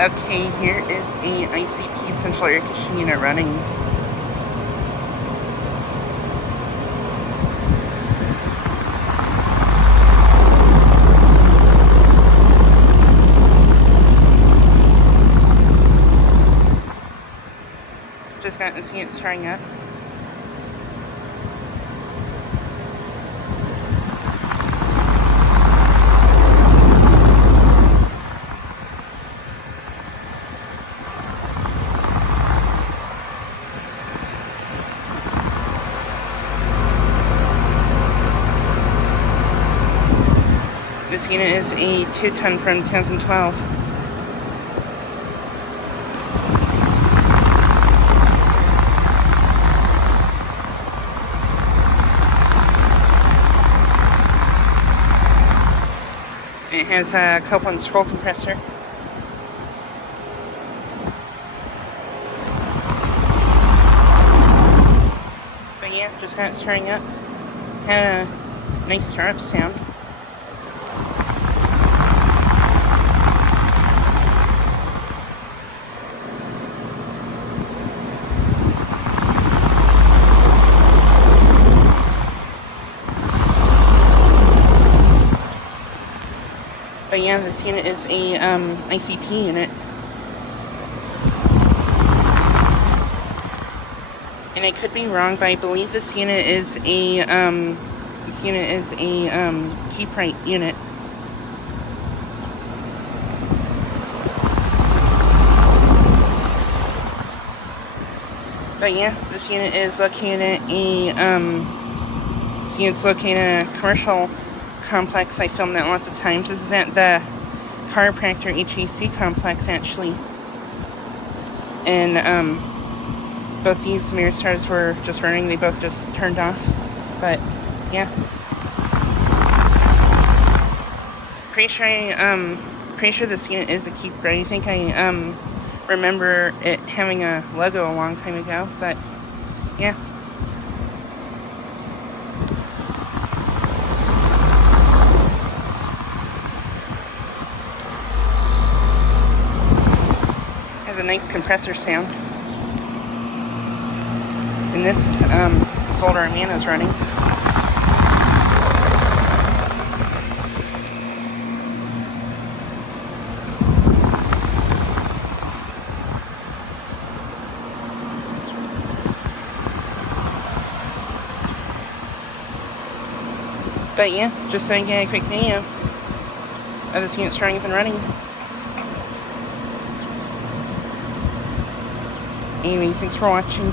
Okay, here is a ICP central air conditioning unit running. Just got this unit starting up. This unit is a 2-ton from 2012. It has a Copeland scroll compressor. But yeah, just got it starting up. Had a nice startup sound. But yeah, this unit is a ICP unit. And I could be wrong, but I believe this unit is a KeepRite unit. But yeah, this unit is located at a commercial complex. I filmed that lots of times. This is at the Chiropractor HVAC Complex, actually. And both these mirror stars were just running. They both just turned off. But yeah, pretty sure this unit is a KeepRite. I think I remember it having a logo a long time ago. But yeah. Has a nice compressor sound. And this Solder Amana is running. But yeah, just so I can get a quick video of this unit starting up and running. Anyways, thanks for watching.